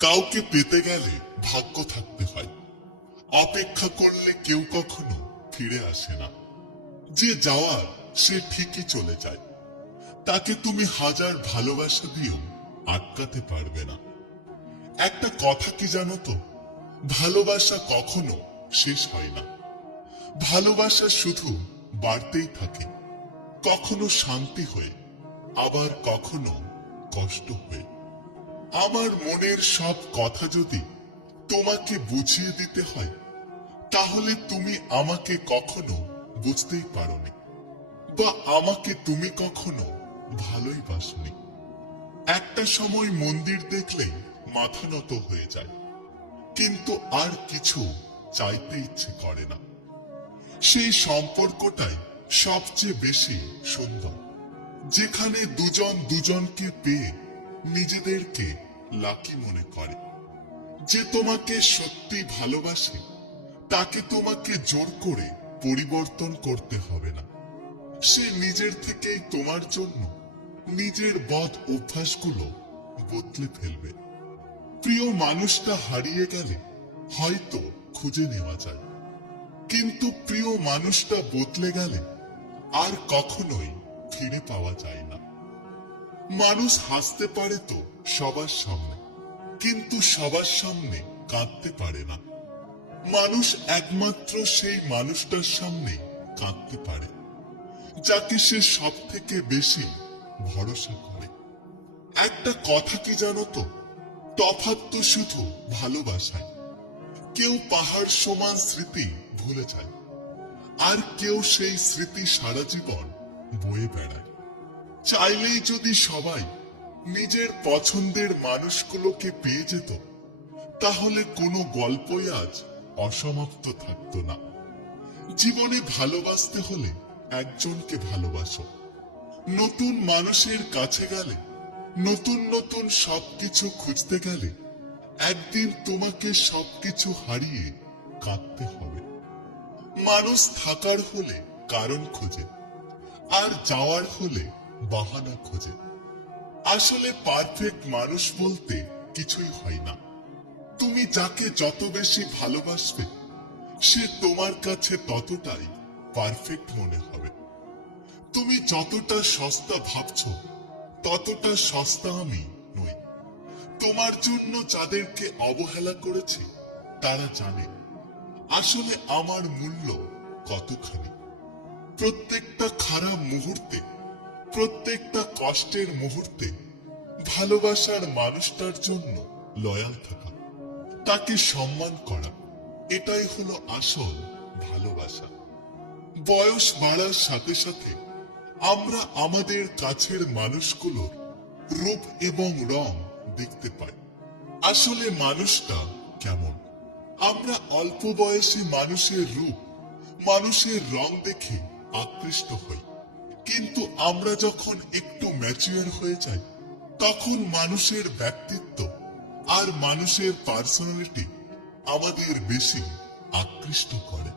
কাউকে পেতে গেলে ভাগ্য থাকতে হয়। অপেক্ষা করলে কেউ কখনো ফিরে আসে না। যে যাওয়ার সে ঠিকই চলে যায়। তাকে তুমি হাজার ভালোবাসা দিয়েও আটকাতে পারবে না। একটা কথা কি জানো তো, ভালোবাসা কখনো শেষ হয় না। ভালোবাসা শুধু বাড়তেই থাকে, কখনো শান্তি হয়ে, আবার কখনো কষ্ট হয়ে। আমার মনের সব কথা যদি তোমাকে বুঝিয়ে দিতে হয়, তাহলে তুমি আমাকে কখনো বুঝতেই পারোনি, বা আমাকে তুমি কখনো ভালোই বাসনি। একটা সময় মন্দির দেখলেই মাথা নত হয়ে যায়, কিন্তু আর কিছু চাইতে ইচ্ছে করে না। সেই সম্পর্কটাই সবচেয়ে বেশি সুন্দর, যেখানে দুজন দুজনকে পেয়ে নিজেদেরকে লাকি মনে করে। যে তোমাকে সত্যি ভালোবাসে, তাকে তোমাকে জোর করে পরিবর্তন করতে হবে না। সে নিজের থেকেই তোমার জন্য নিজের বদ অভ্যাসগুলো বদলে ফেলবে। প্রিয় মানুষটা হারিয়ে গেলে হয়তো খুঁজে নেওয়া যায়, কিন্তু প্রিয় মানুষটা বদলে গেলে আর কখনোই ফিরে পাওয়া যায় না। মানুষ হাসতে পারে তো সবার সামনে, কিন্তু সবার সামনে কাঁদতে পারে না। মানুষ একমাত্র সেই মানুষটার সামনে কাঁদতে পারে যাকে সে সব থেকে বেশি ভরসা করে। একটা কথা কি জানো তো, তফাৎ তো শুধু ভালোবাসায়। কেউ পাহাড় সমান স্মৃতি ভুলে যায়, আর কেউ সেই স্মৃতি সারা জীবন বয়ে বেড়ায়। চাইলেই যদি সবাই নিজের পছন্দের মানুষগুলোকে পেয়ে যেত, তাহলে কোনো গল্পই আজ অসমাপ্ত থাকতো না। জীবনে ভালোবাসতে হলে একজনকে ভালোবাসো। নতুন মানুষের কাছে গেলে, নতুন নতুন সবকিছু খুঁজতে গেলে একদিন তোমাকে সবকিছু হারিয়ে কাঁদতে হবে। মানুষ থাকার হলে কারণ খোঁজে, আর যাওয়ার হলে বাহানা খোঁজে। আসলে পারফেক্ট মানুষ বলতে কিছুই হয় না। তুমি যাকে যত বেশি ভালোবাসবে, সে তোমার কাছে ততটাই পারফেক্ট মনে হবে। তুমি যতটা সস্তা ভাবছো, ততটা সস্তা আমি নই। তোমার জন্য যাদেরকে অবহেলা করেছি, তারা জানে আসলে আমার মূল্য কতখানি। প্রত্যেকটা খারাপ মুহূর্তে, প্রত্যেকটা কষ্টের মুহূর্তে ভালোবাসার মানুষটার জন্য লয়াল থাকা, তাকে সম্মান করা, এটাই হলো আসল ভালোবাসা। বয়স বাড়ার সাথে সাথে আমরা আমাদের কাছের মানুষগুলোর রূপ এবং রং দেখতে পাই। আসলে মানুষটা কেমন। আমরা অল্প বয়সে মানুষের রূপ, মানুষের রং দেখে আকৃষ্ট হই, কিন্তু আমরা যখন একটু ম্যাচিউর হয়ে যাই, তখন মানুষের ব্যক্তিত্ব আর মানুষের পার্সোনালিটি আমাদের বেশি আকৃষ্ট করে।